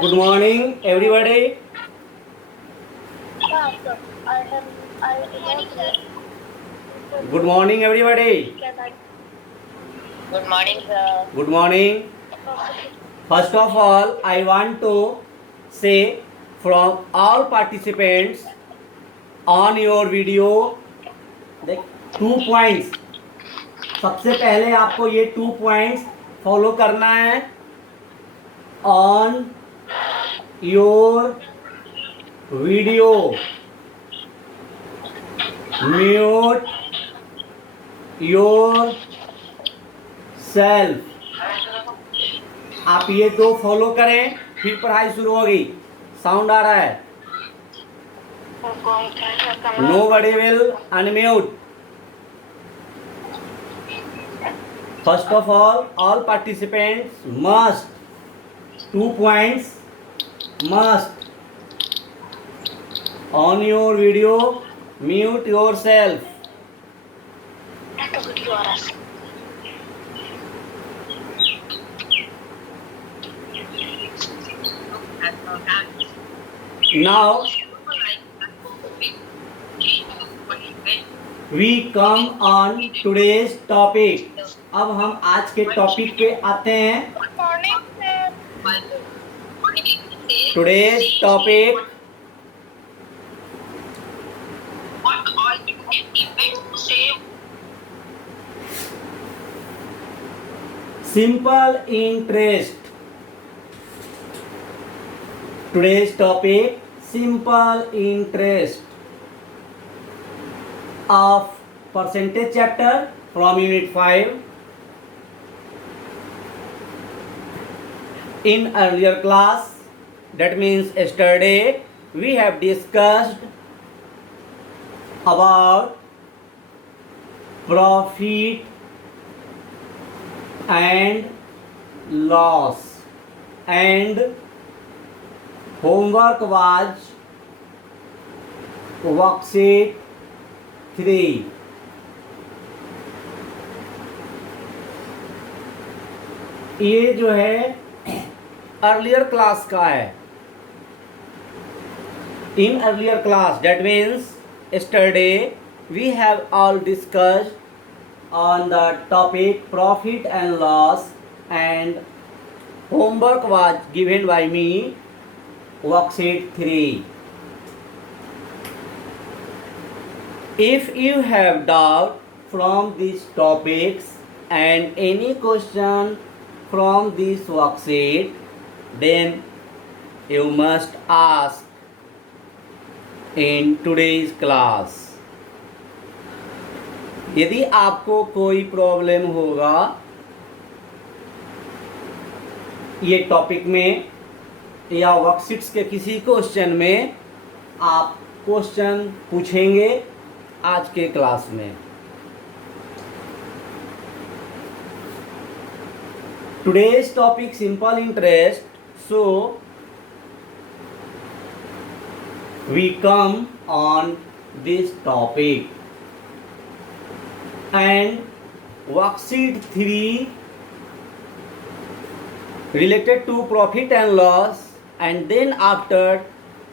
Good morning, everybody. Good morning, everybody. Good morning, sir. Good morning. First of all, I want to say from all participants on your video, देख 2 points. सबसे पहले आपको ये 2 points follow करना है. On your video, mute yourself. आप ये 2 follow करें, फिर पढ़ाई शुरू होगी. साउंड आ रहा है? Nobody will unmute. First of all participants must 2 points must on your video mute yourself. Now we come on today's topic. अब हम आज के टॉपिक पे आते हैं. Today's topic simple interest. Today's topic simple interest of percentage chapter from unit 5. In earlier class, that means yesterday, we have discussed about profit and loss, and homework was worksheet 3. ये जो है earlier class का है. In earlier class, that means yesterday, we have all discussed on the topic profit and loss, and homework was given by me, worksheet 3. If you have doubt from these topics and any question from this worksheet, then you must ask in today's class. यदि आपको कोई problem होगा ये topic में या worksheets के किसी question में, आप क्वेश्चन पूछेंगे आज के क्लास में. Today's topic simple interest. So we come on this topic, and worksheet 3 related to profit and loss, and then after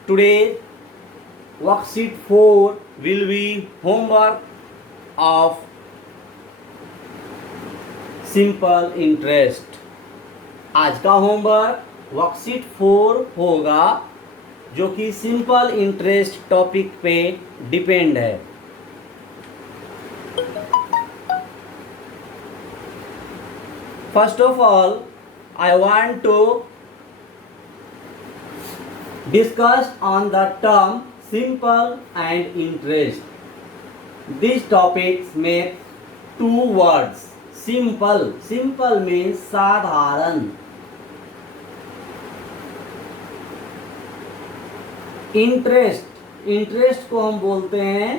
today worksheet 4 will be homework of simple interest. आज का homework worksheet 4 होगा, जो कि simple interest topic पे depend है. First of all I want to discuss on the term simple and interest. This topics में 2 words. Simple, simple means साधारण. Interest, interest को हम बोलते हैं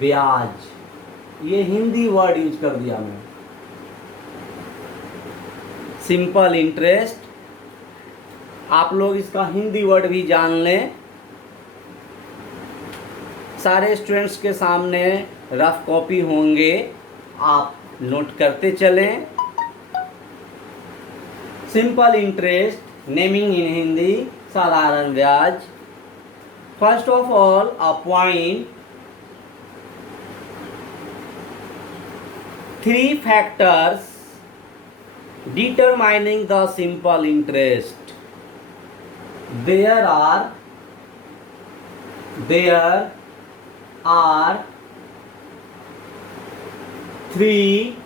ब्याज. ये हिंदी वर्ड यूज कर दिया मैं. सिंपल इंटरेस्ट, आप लोग इसका हिंदी वर्ड भी जान लें. सारे स्टूडेंट्स के सामने रफ कॉपी होंगे, आप नोट करते चलें। सिंपल इंटरेस्ट, नेमिंग इन हिंदी, साधारण ब्याज। First of all, a point, 3 factors determining the simple interest. There are 3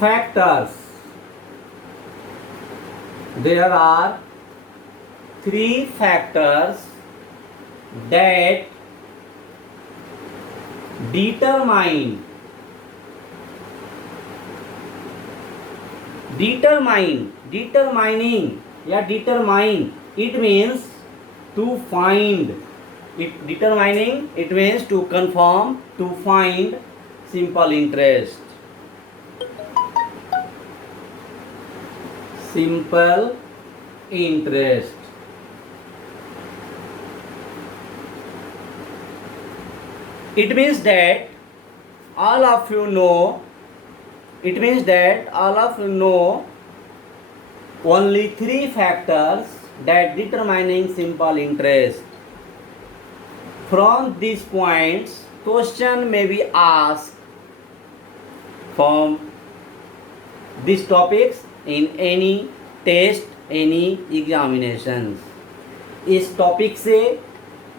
factors. There are 3 factors that determining या determine, it means to find. Determining, it means to confirm, to find simple interest. Simple interest. It means that all of you know only 3 factors that determining simple interest. From these points, question may be asked from these topics in any test, any examinations. इस topic से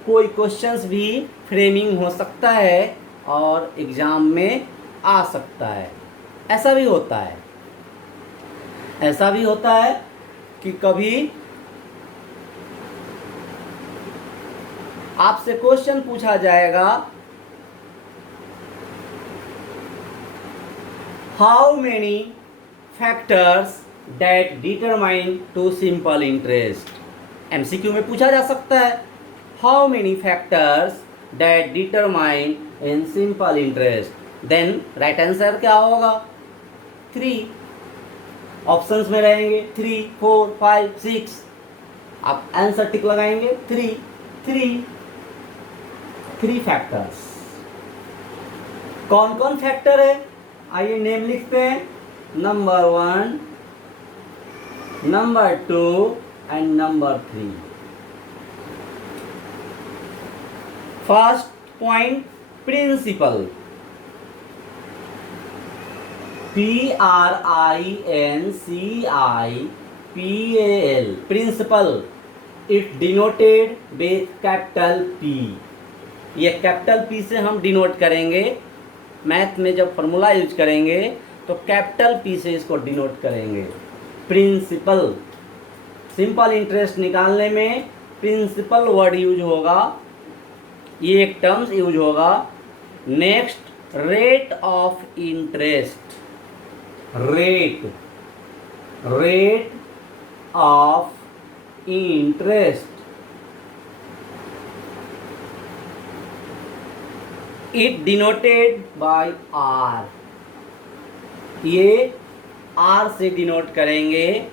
कोई questions भी framing हो सकता है और exam में आ सकता है। ऐसा भी होता है कि कभी आपसे क्वेश्चन पूछा जाएगा, how many factors that determine to simple interest. MCQ में पूछा जा सकता है, how many factors that determine in simple interest. Then right answer क्या होगा? 3 ऑप्शंस में रहेंगे, 3, 4, 5, 6। आप आंसर टिक लगाएंगे, 3 फैक्टर्स। कौन कौन फैक्टर है? आइए नेम लिखते हैं, number 1, number 2 and number 3। First point, principal, PRINCIPAL, principal. It denoted with capital P। ये कैपिटल P से हम डिनोट करेंगे। मैथ में जब फॉर्मूला यूज करेंगे तो कैपिटल P से इसको डिनोट करेंगे, प्रिंसिपल। सिंपल इंटरेस्ट निकालने में प्रिंसिपल वर्ड यूज होगा, ये एक टर्म्स यूज होगा। Next, rate of interest, rate of interest. It denoted by R, ये R से डिनोट करेंगे।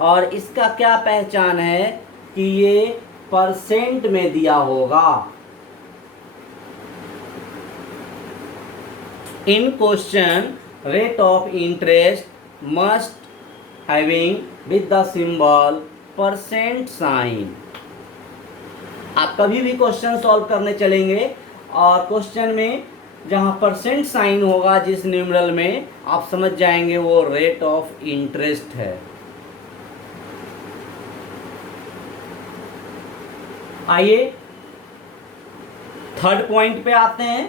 और इसका क्या पहचान है कि ये परसेंट में दिया होगा। In question, rate of interest must having with the symbol percent sign. आप कभी भी क्वेश्चन सॉल्व करने चलेंगे और क्वेश्चन में जहां परसेंट साइन होगा जिस न्यूमरल में, आप समझ जाएंगे वो रेट ऑफ इंटरेस्ट है। आइए थर्ड पॉइंट पे आते हैं।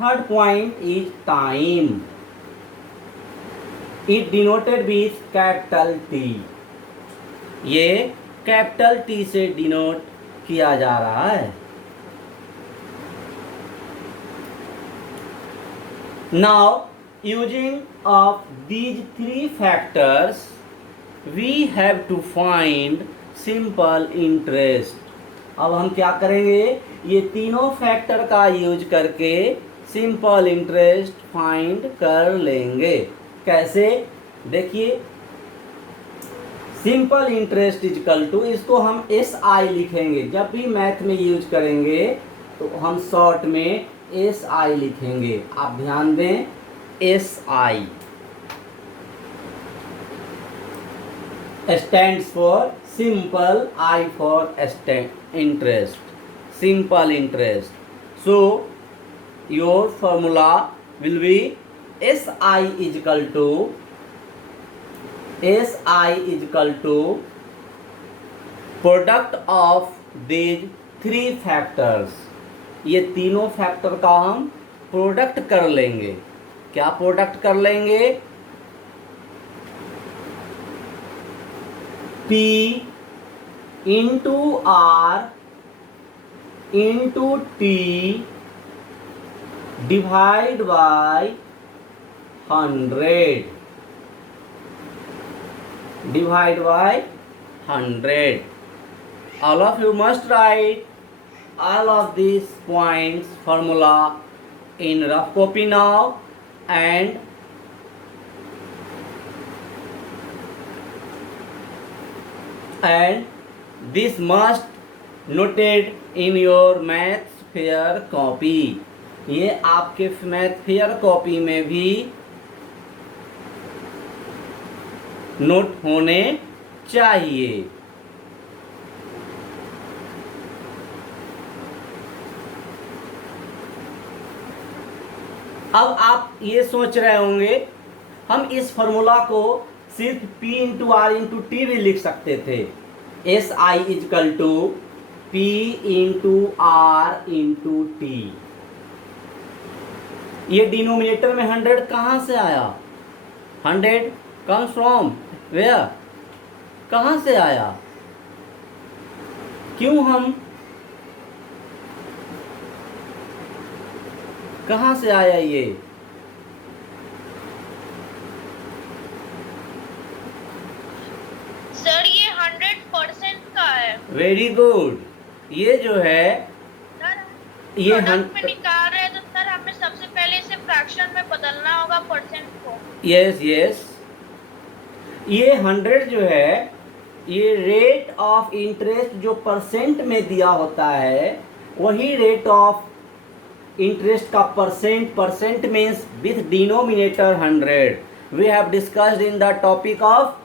Third point is time. It denoted with capital T। ये कैपिटल T से डिनोट किया जा रहा है। Now using of these 3 factors we have to find simple interest. अब हम क्या करेंगे? ये तीनों फैक्टर का यूज करके सिंपल इंटरेस्ट फाइंड कर लेंगे। कैसे? देखिए, सिंपल इंटरेस्ट इजकल टू, इसको हम SI लिखेंगे। जब भी मैथ में यूज करेंगे तो हम शॉर्ट में एस आई लिखेंगे। आप ध्यान दें, S I stands for simple, I for interest, simple interest. So your formula will be SI is equal to product of these three factors. ये तीनों फैक्टर का हम प्रोडक्ट कर लेंगे। क्या प्रोडक्ट कर लेंगे? P into R into T divide by 100 divide by 100. All of you must write all of these points formula in rough copy now, and this must noted in your math fair copy. ये आपके math fair copy में भी note होने चाहिए। अब आप ये सोच रहे होंगे हम इस फॉर्मूला को सिर्फ P into R into T भी लिख सकते थे। S I equal to P into R into T. ये डिनोमिनेटर में 100 कहाँ से आया? 100 कम्स फ्रॉम वेयर? कहाँ से आया? क्यों हम कहाँ से आया ये? सर ये 100% का है। Very good. ये जो है सर ये प्रोडक्ट में निकाल रहे हैं तो सर हमें सबसे पहले इसे फ्रैक्शन में बदलना होगा परसेंट को। Yes yes. ये 100 जो है ये रेट ऑफ इंटरेस्ट जो परसेंट में दिया होता है वही रेट ऑफ इंटरेस्ट का percent means with denominator 100। We have discussed in the topic of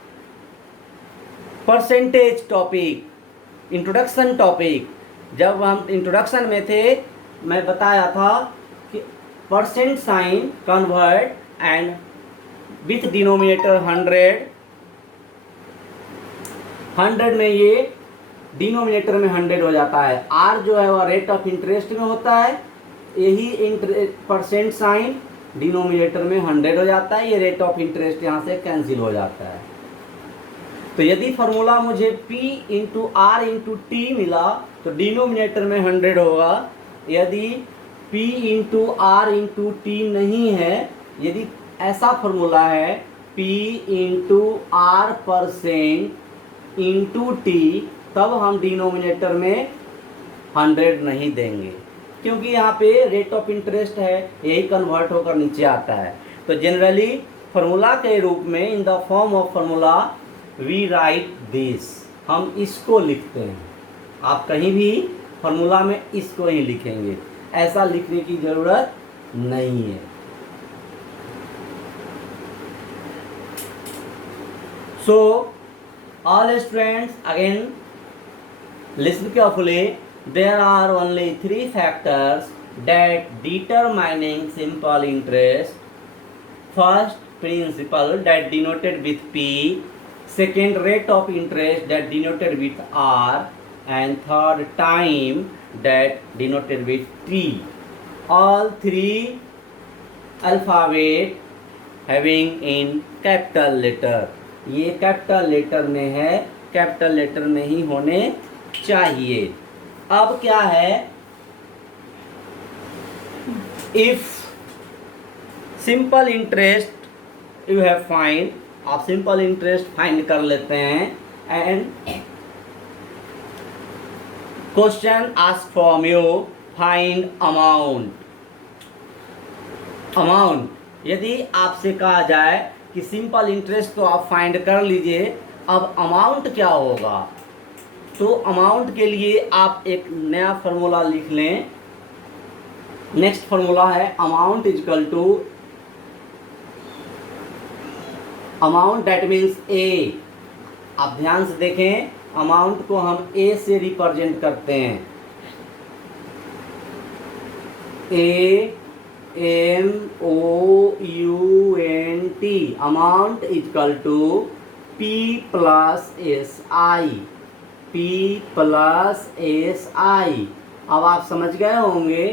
percentage topic, introduction topic. जब हम इंट्रोडक्शन में थे मैं बताया था कि percent sign convert and with denominator 100 में ये डिनोमिनेटर में 100 हो जाता है। आर जो है वह रेट ऑफ इंटरेस्ट में होता है, यही परसेंट साइन डिनोमिनेटर में 100 हो जाता है। ये रेट ऑफ इंटरेस्ट यहाँ से कैंसिल हो जाता है। तो यदि फॉर्मूला मुझे P into R into T मिला तो डिनोमिनेटर में 100 होगा। यदि P into R into T नहीं है, यदि ऐसा फॉर्मूला है P into R percent into T, तब हम डिनोमिनेटर में 100 नहीं देंगे क्योंकि यहाँ पे रेट ऑफ इंटरेस्ट है, यही कन्वर्ट होकर नीचे आता है। तो जनरली फॉर्मूला के रूप में in the form of formula we write this, हम इसको लिखते हैं। आप कहीं भी फॉर्मूला में इसको ही लिखेंगे, ऐसा लिखने की ज़रूरत नहीं है। So all students again listen carefully. There are only 3 factors that determining simple interest. First, principal that denoted with P. Second, rate of interest that denoted with R. And third, time that denoted with T. All 3 alphabet having in capital letter. ये capital letter में है, capital letter में ही होने चाहिए। अब क्या है, if simple interest you have find, आप सिंपल इंटरेस्ट फाइंड कर लेते हैं and question ask from you find amount. यदि आपसे कहा जाए कि सिंपल इंटरेस्ट तो आप फाइंड कर लीजिए, अब अमाउंट क्या होगा, तो अमाउंट के लिए आप एक नया फार्मूला लिख लें। नेक्स्ट फॉर्मूला है amount is equal to amount that means A. आप ध्यान से देखें, अमाउंट को हम ए से रिप्रेजेंट करते हैं। A M O U N T, amount is equal to P plus S I, P plus S I. अब आप समझ गए होंगे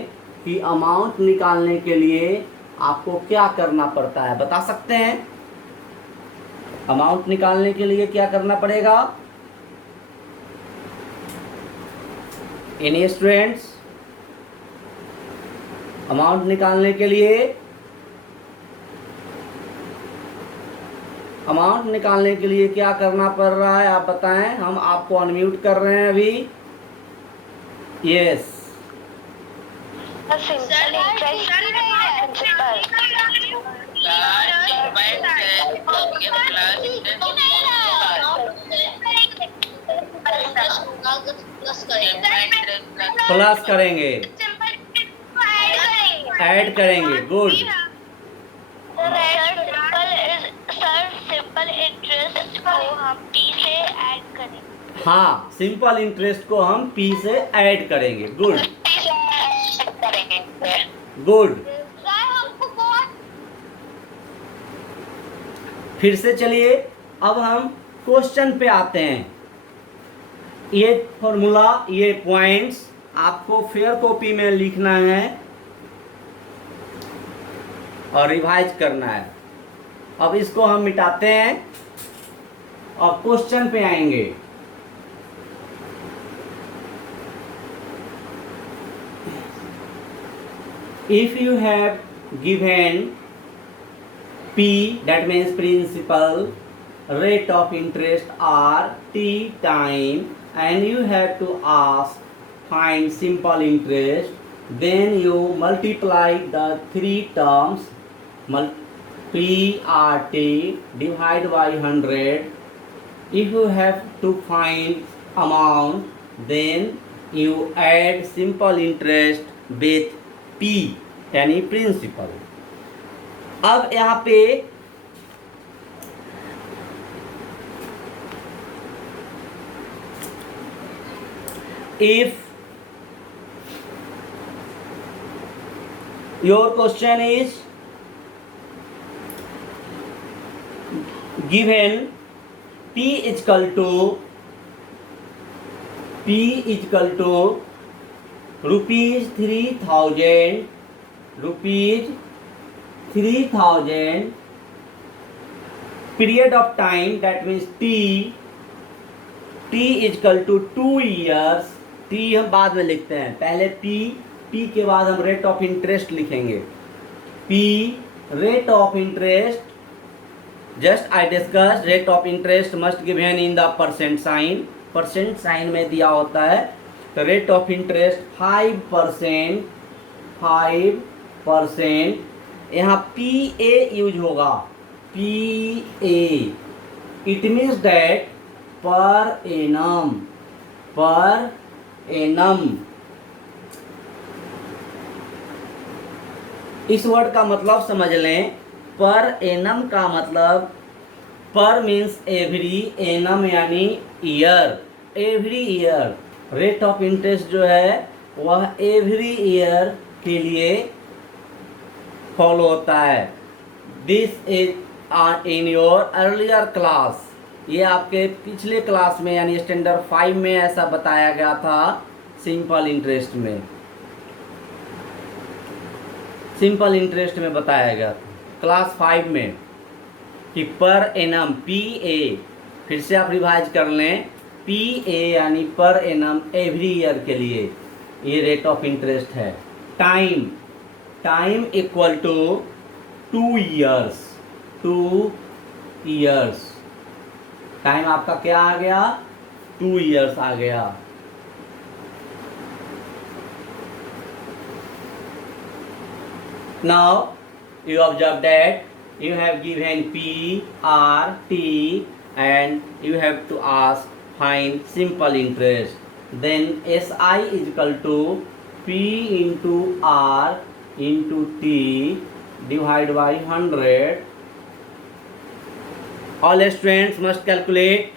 कि अमाउंट निकालने के लिए आपको क्या करना पड़ता है, बता सकते हैं? अमाउंट निकालने के लिए क्या करना पड़ेगा? एनी स्टूडेंट्स, अमाउंट निकालने के लिए क्या करना पड़ रहा है, आप बताएं। हम आपको अनम्यूट कर रहे हैं अभी। यस, प्लस करेंगे, ऐड करेंगे। गुड। सिंपल इंटरेस्ट को हम पी से ऐड करेंगे। हाँ, सिंपल इंटरेस्ट को हम पी से ऐड करेंगे। Good good. फिर से चलिए, अब हम क्वेश्चन पे आते हैं। ये फॉर्मूला, ये पॉइंट्स आपको फेयर कॉपी में लिखना है और रिवाइज करना है। अब इसको हम मिटाते हैं और क्वेश्चन पे आएंगे। If you have given P, that means principal, rate of interest R T time, and you have to ask find simple interest, then you multiply the three terms, P R T divide by 100. If you have to find amount, then you add simple interest with P यानी principal. अब यहाँ पे if your question is given P is equal to ₹3,000 period of time, that means T is equal to 2 years। T हम बाद में लिखते हैं, पहले P के बाद हम रेट ऑफ इंटरेस्ट लिखेंगे। P rate of interest, just I discuss rate of interest must given in the percent sign, percent sign में दिया होता है। तो रेट ऑफ इंटरेस्ट 5%, यहाँ PA यूज होगा, PA, it means that per annum. इस word का मतलब समझ लें, पर एनम का मतलब, पर मीन्स एवरी, एनम यानी year, every year. Rate of interest जो है वह एवरी ईयर के लिए फॉलो होता है। This is in your earlier class, ये आपके पिछले क्लास में यानी स्टैंडर्ड 5 में ऐसा बताया गया था। सिंपल इंटरेस्ट में बताया गया था क्लास 5 में कि पर एनम PA, फिर से आप रिवाइज कर लें, PA यानी पर एनम एवरी ईयर के लिए ये रेट ऑफ इंटरेस्ट है। Time equal to 2 years. Time आपका क्या आ गया? 2 ईयर्स आ गया। Now you observe that you have given P, R, T, and you have to ask find simple interest. Then SI is equal to P into R into t divided by 100. All students must calculate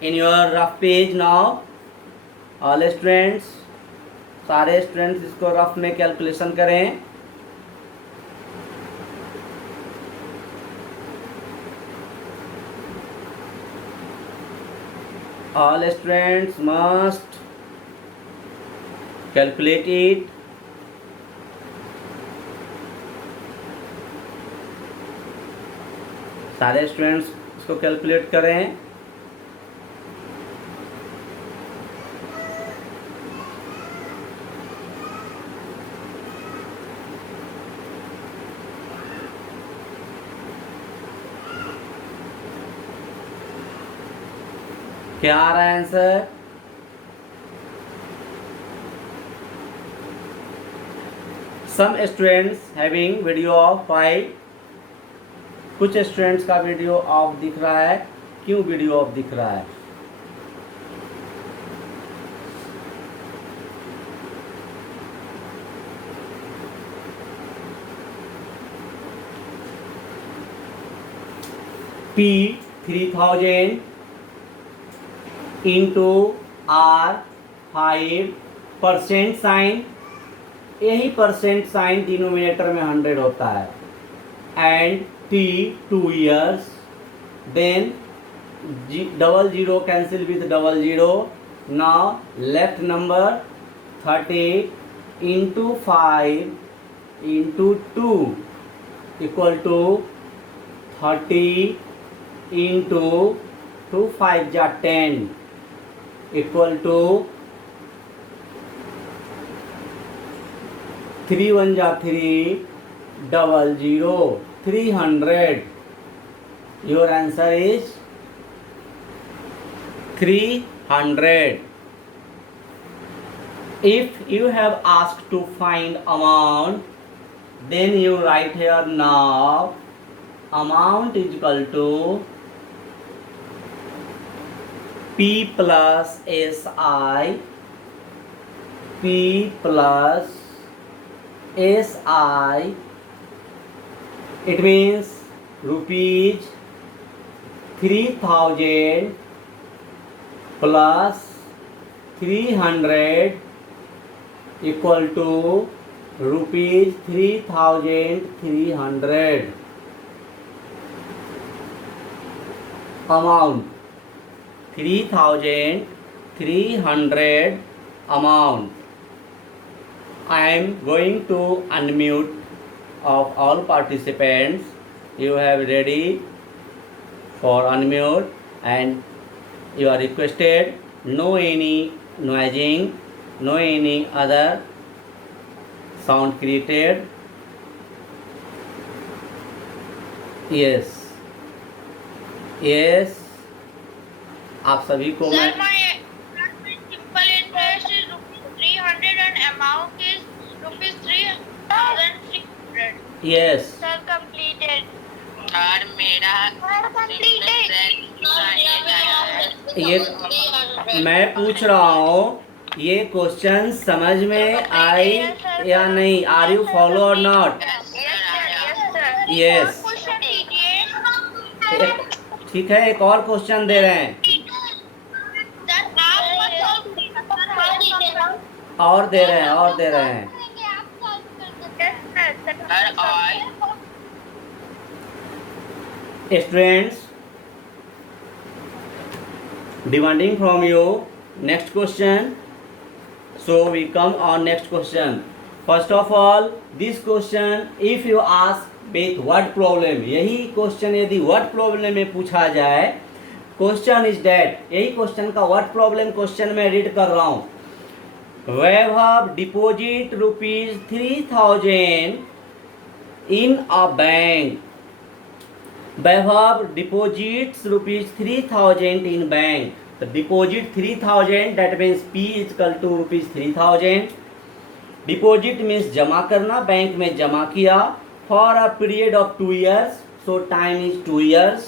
in your rough page now. All students, सारे students इसको rough में calculation करें. All students must calculate it. सारे students इसको calculate करें. क्या आ रहा है answer? Some students having video of 5. कुछ स्टूडेंट्स का वीडियो ऑफ दिख रहा है. क्यों वीडियो ऑफ दिख रहा है? P 3000 into R 5% sign. यही परसेंट साइन डिनोमिनेटर में 100 होता है. And T 2 years. Then double zero cancel with double zero. Now left number 30 into 5 into 2 equal to 30 into 2 5 जा 10 इक्वल टू 3 1 जा 3 double zero 300. Your answer is 300. If you have asked to find amount, then you write here now amount is equal to P plus SI. P plus SI. It means rupees 3000 plus 300 equal to rupees 3300. Amount 3300 amount. I am going to unmute of all participants. You have ready for unmute and you are requested no any noising, no any other sound created. Yes, yes. आप सभी को मैं Sir, my simple interest is ₹300 and amount is ₹3,300. yes. Sir, completed. और मेरा ये मैं पूछ रहा हूँ ये क्वेश्चन समझ में आई या नहीं? आर यू फॉलो और नॉट? Yes, sir. Yes. और question कीजिए. ठीक है, एक और क्वेश्चन दे रहे हैं. Sir, आप और दे रहे हैं, और दे रहे हैं. Students, demanding from you next question. So we come on next question. First of all, this question if you ask with what problem, यही क्वेश्चन यदि what problem में पूछा जाए, क्वेश्चन इज डेट. यही क्वेश्चन का what problem क्वेश्चन में read कर रहा हूँ. वैभव deposit ₹3000 in a bank. Vaibhav deposits ₹3000 in bank. The deposit 3000, that means P is equal to ₹3000. Deposit means जमा करना, बैंक में जमा किया for a period of 2 years, so time is 2 years.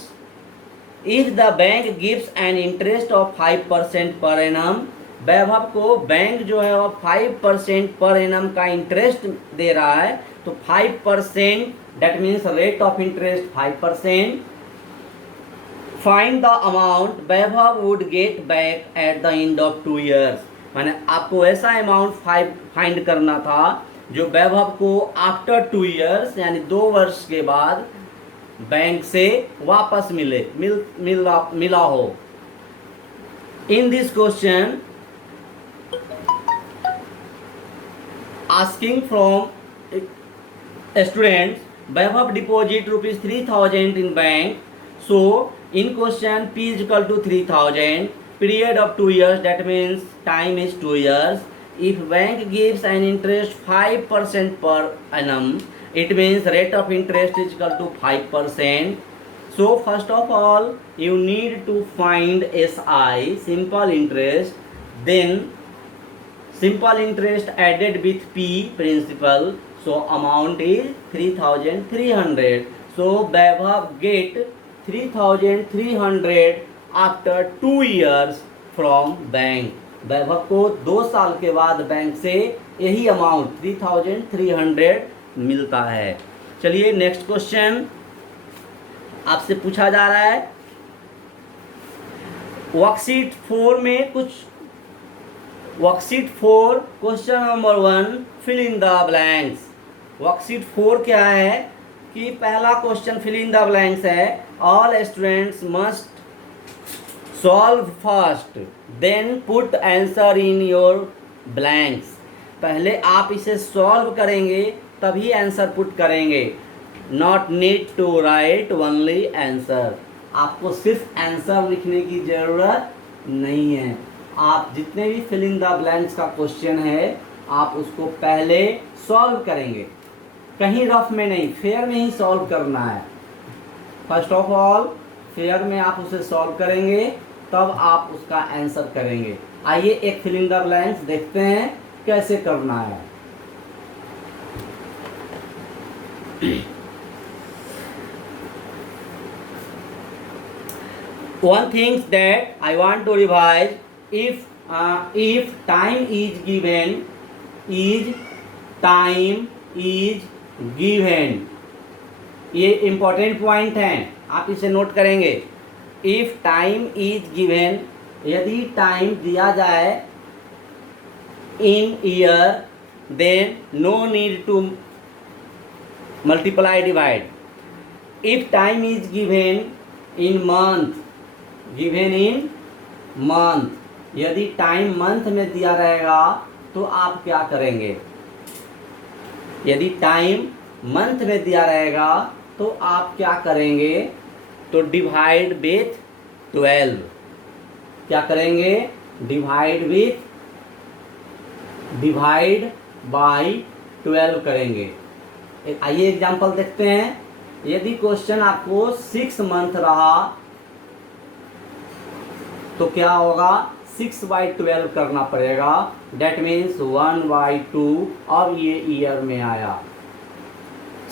If the bank gives an interest of 5% per annum, वैभव को bank जो है वो 5% per annum का इंटरेस्ट दे रहा है, तो 5% that means rate of interest 5%। Find the amount Vaibhav would get back at the end of 2 years। माने आपको ऐसा अमाउंट फाइंड करना था जो वैभव को आफ्टर 2 years यानी 2 वर्ष के बाद बैंक से वापस मिला हो। In this question asking from students, Vaibhav deposit ₹3,000 in bank, so in question P is equal to 3,000, period of 2 years, that means time is 2 years. If bank gives an interest 5% per annum, it means rate of interest is equal to 5%. So first of all you need to find SI, simple interest, then simple interest added with P, principal, so amount is 3,300. So Vaibhav get 3,300 after 2 years from bank। वैभव को 2 साल के बाद bank से यही amount 3,300 मिलता है। चलिए next question आपसे पूछा जा रहा है वर्कशीट 4 में कुछ। Worksheet 4 question number 1 fill in the blanks. Worksheet 4 क्या है कि पहला question fill in the blanks है, all students must solve first then put answer in your blanks. पहले आप इसे सॉल्व करेंगे तभी आंसर पुट करेंगे। Not need to write only answer. आपको सिर्फ आंसर लिखने की ज़रूरत नहीं है। आप जितने भी फिल इन द ब्लैंक्स का क्वेश्चन है आप उसको पहले सॉल्व करेंगे, कहीं रफ में नहीं, फेयर में ही सॉल्व करना है। फर्स्ट ऑफ ऑल फेयर में आप उसे सॉल्व करेंगे तब आप उसका आंसर करेंगे। आइए एक फिल इन द ब्लैंक्स देखते हैं कैसे करना है। One thing that I want to revise, if time is given, ये इम्पोर्टेंट पॉइंट है, आप इसे नोट करेंगे। इफ टाइम इज गिवन, यदि टाइम दिया जाए in year, then no need to multiply divide. If time is given in month, यदि time month में दिया रहेगा तो आप क्या करेंगे? यदि टाइम मंथ में दिया रहेगा तो आप क्या करेंगे? तो डिवाइड विथ 12। क्या करेंगे? डिवाइड बाय 12 करेंगे। आइए एग्जांपल देखते हैं। यदि क्वेश्चन आपको 6 मंथ रहा तो क्या होगा? 6/12 करना पड़ेगा, डेट मीन्स 1/2। अब ये ईयर में आया।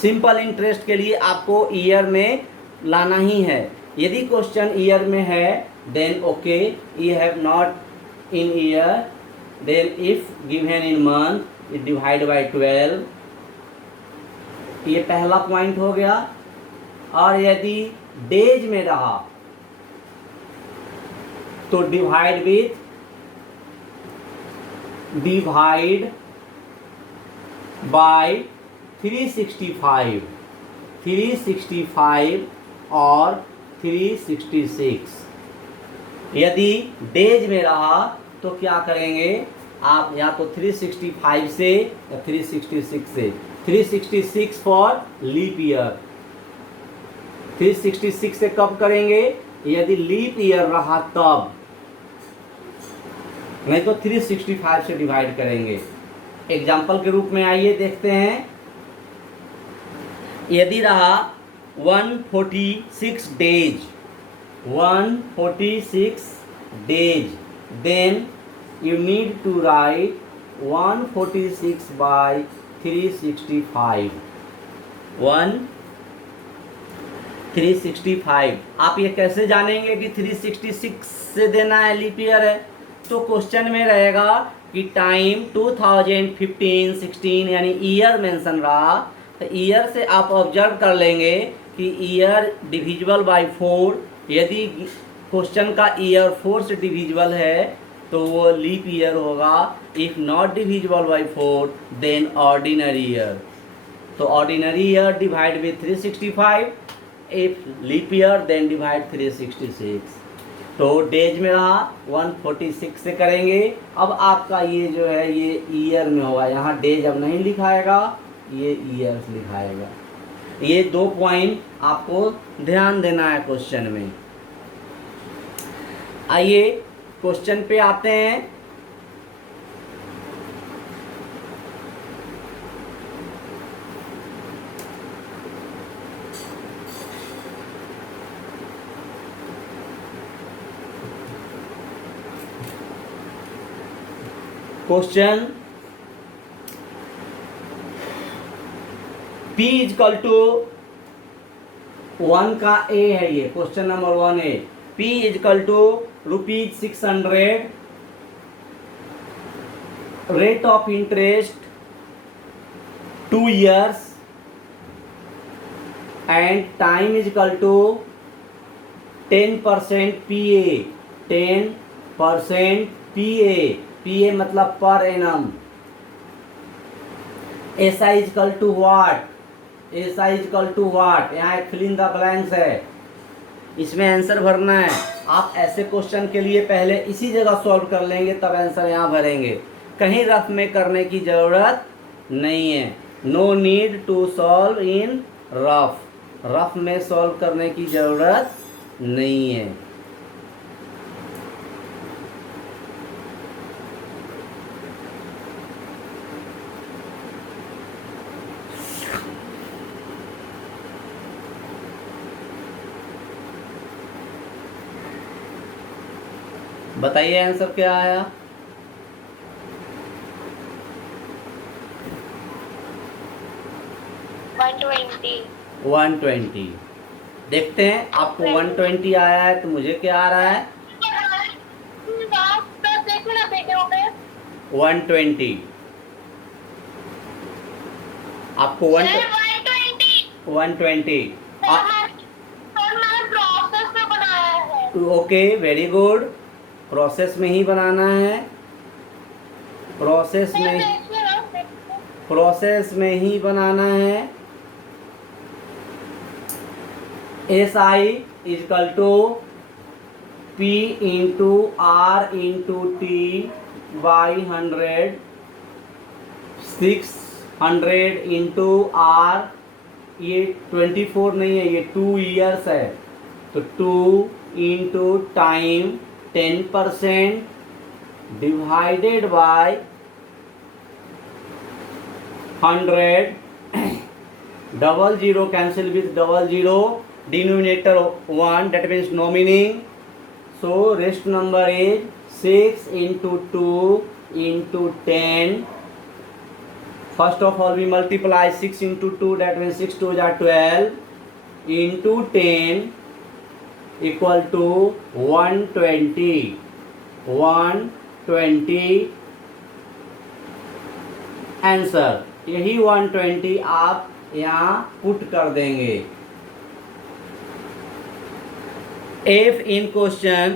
सिंपल इंटरेस्ट के लिए आपको ईयर में लाना ही है। यदि क्वेश्चन ईयर में है then okay, you have not in year, then if given in month it divide by 12। ये पहला पॉइंट हो गया। और यदि डेज में रहा तो डिवाइड बाय 365 और 366। यदि डेज में रहा तो क्या करेंगे आप? या तो 365 से या 366 से। 366 फॉर लीप ईयर। 366 से कब करेंगे? यदि लीप ईयर रहा तब, नहीं तो 365 से डिवाइड करेंगे। एग्जाम्पल के रूप में आइए देखते हैं। यदि रहा 146 days, 146 days, then you need to write 146 by 365। 365। आप ये कैसे जानेंगे कि 366 से देना है, लीप ईयर है? तो क्वेश्चन में रहेगा कि टाइम 2015-16 यानी ईयर मेंशन रहा, तो ईयर से आप ऑब्जर्व कर लेंगे कि ईयर डिविजिबल बाय 4, यदि क्वेश्चन का ईयर 4 से डिविजिबल है तो वो लीप ईयर होगा। If not divisible by 4 then ordinary year. तो ordinary year divide with 365, if leap year then divide 366। तो डेज में रहा 146 से करेंगे। अब आपका ये जो है ये ईयर में होगा, यहाँ डेज अब नहीं लिखाएगा, ये ईयर्स लिखाएगा। ये 2 पॉइंट आपको ध्यान देना है क्वेश्चन में। आइए क्वेश्चन पे आते हैं। क्वेश्चन P इजकल टू 1 का A है, ये क्वेश्चन नंबर 1 है। P is equal to ₹600, rate of interest 2 years and time is equal to 10% PA, 10% PA मतलब per annum. SI is equal to what, SI is equal to what, यहाँ एक फिल इन द ब्लैंक्स है, इसमें answer भरना है। आप ऐसे क्वेश्चन के लिए पहले इसी जगह सॉल्व कर लेंगे, तब आंसर यहाँ भरेंगे। कहीं रफ में करने की ज़रूरत नहीं है। No need to solve in rough, rough में सॉल्व करने की ज़रूरत नहीं है। बताइए आंसर क्या आया। 120। देखते हैं आपको 120 आया है तो मुझे क्या आ रहा है। 120 आपको 120 ओके, वेरी गुड। प्रोसेस में ही बनाना है, प्रोसेस में ही बनाना है। SI is equal to P into R into T by 100, 600 into R, ये 24 नहीं है, ये 2 years है, तो 2 into time 10% divided by 100, 00 cancel with 00, denominator 1, that means no meaning. So rest number is 6 into 2 into 10. First of all we multiply 6 into 2, that means 6 2 are 12 into 10 equal to 120 answer. यही 120 आप यहाँ put कर देंगे। If in question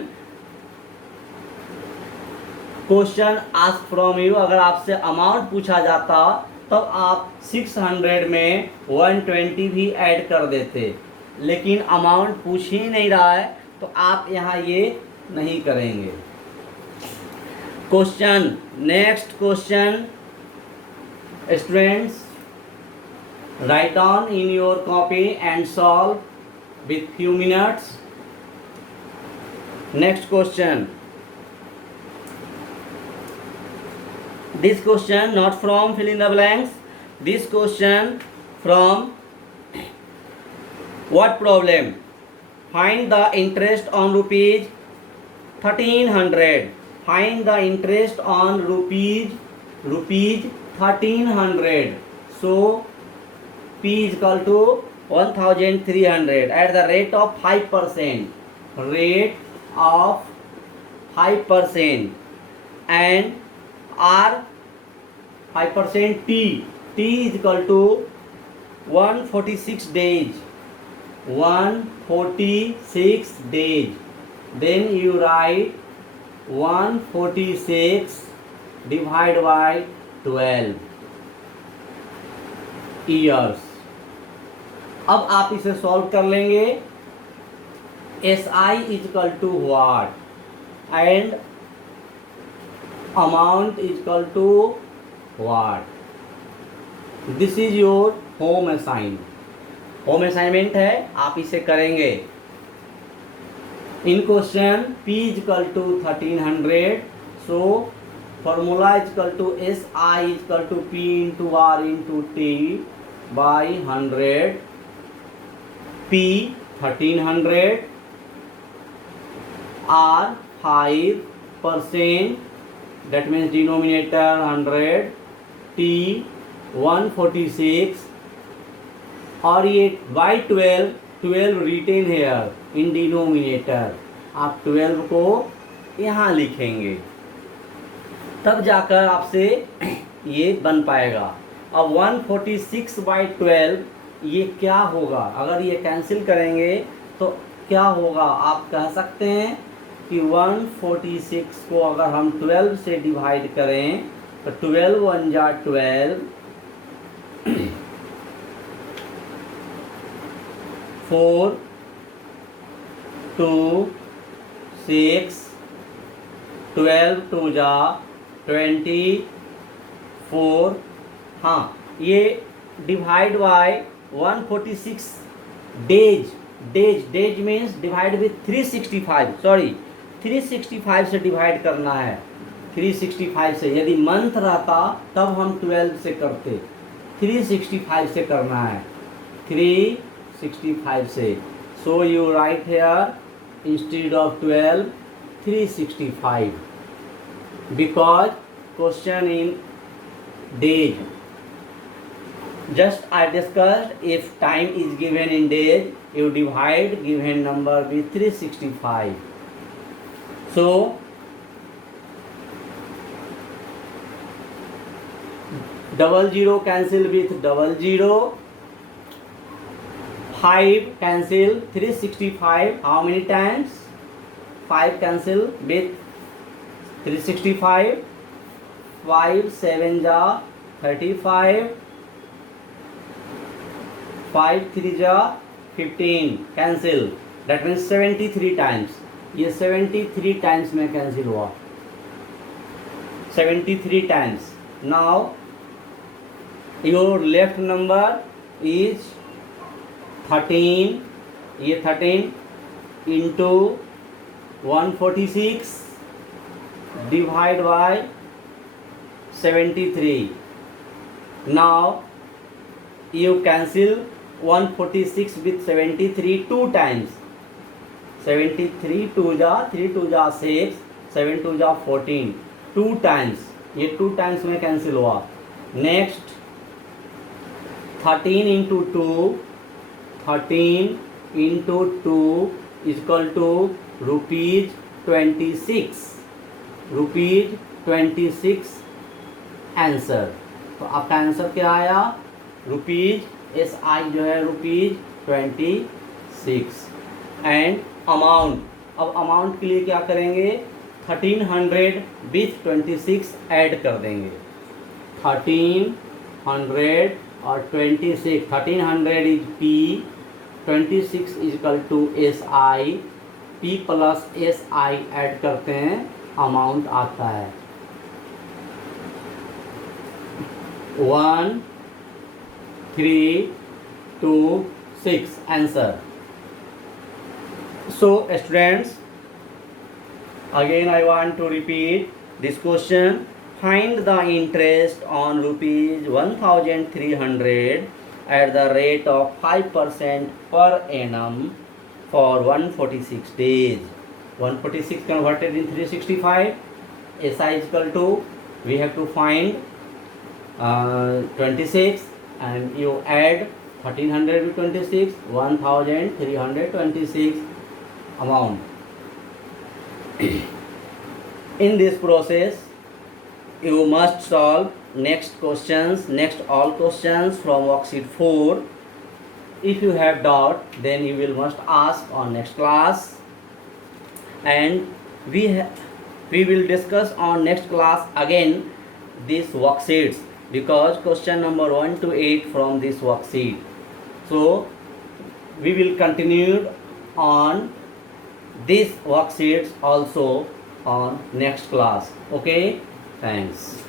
ask from you, अगर आपसे amount पूछा जाता तब आप 600 में 120 भी ऐड कर देते, लेकिन अमाउंट पूछ ही नहीं रहा है तो आप यहाँ ये नहीं करेंगे। Question, next question students, write down in your copy and solve with few minutes. Next question, this question not from fill in the blanks, this question from what problem? Find the interest on rupees 1300, find the interest on rupees 1300. So P is equal to 1300 at the rate of 5%, rate of 5%, and R 5% T. T is equal to 146 days. 146 days. Then you write 146 divided by 12 years. अब आप इसे solve कर लेंगे. SI is equal to what? And amount is equal to what? This is your home assignment. Home assignment है, आप इसे करेंगे. इन question P is equal to 1300. So formula is equal to SI is equal to P into R into T by 100. P 1300, R 5%, that means denominator 100, T 146, और ये by 12 written here in denominator. आप 12 को यहाँ लिखेंगे, तब जाकर आपसे ये बन पाएगा. अब 146/12 ये क्या होगा? अगर ये कैंसिल करेंगे तो क्या होगा? आप कह सकते हैं कि 146 को अगर हम 12 से डिवाइड करें तो 12 1 जा 12, 4 2 6, 12 2 जा 24. हाँ, ये divide by 146 days means divide with 365. Sorry, 365 से डिवाइड करना है. 365 से, यदि मंथ रहता तब हम 12 से करते. 365 से करना है, 365 से. So you write here instead of 12 365 because question in days. Just I discussed, if time is given in days, you divide given number with 365. So, double zero cancel with double zero. 5 cancel 365. How many times? 5 cancel with 365. 5 7 ja 35. 5 3 जा 15 cancel. That means 73 times. ये 73 times में cancel हुआ. 73 times. Now your left number is 13. ये 13 into 146 divide by 73. Now you cancel 146 with 73 two times. 73 2 जा 3 2 जा 6, 7 2 जा 14 2 times. ये 2 times में कैंसिल हुआ. Next 13 into 2 is equal to ₹26. ₹26 answer. तो आपका आंसर क्या आया? SI जो है ₹26. एंड अमाउंट, अब अमाउंट के लिए क्या करेंगे? 1300 विथ 26 ऐड कर देंगे. 1300 और 26. 1300 is P, 26 is equal to SI. P plus SI add करते हैं, अमाउंट आता है 1326 answer. So students, again I want to repeat this question. Find the interest on ₹1,300 at the rate of 5% per annum for 146 days. 146 converted in 365. SI is equal to, we have to find 26 and you add 1300 with 26, 1326 amount. In this process you must solve next questions, next all questions from worksheet 4. If you have doubt, then you will must ask on next class, and we will discuss on next class again these worksheets, because question number 1 to 8 from this worksheet. So we will continue on these worksheets also on next class. Okay, thanks.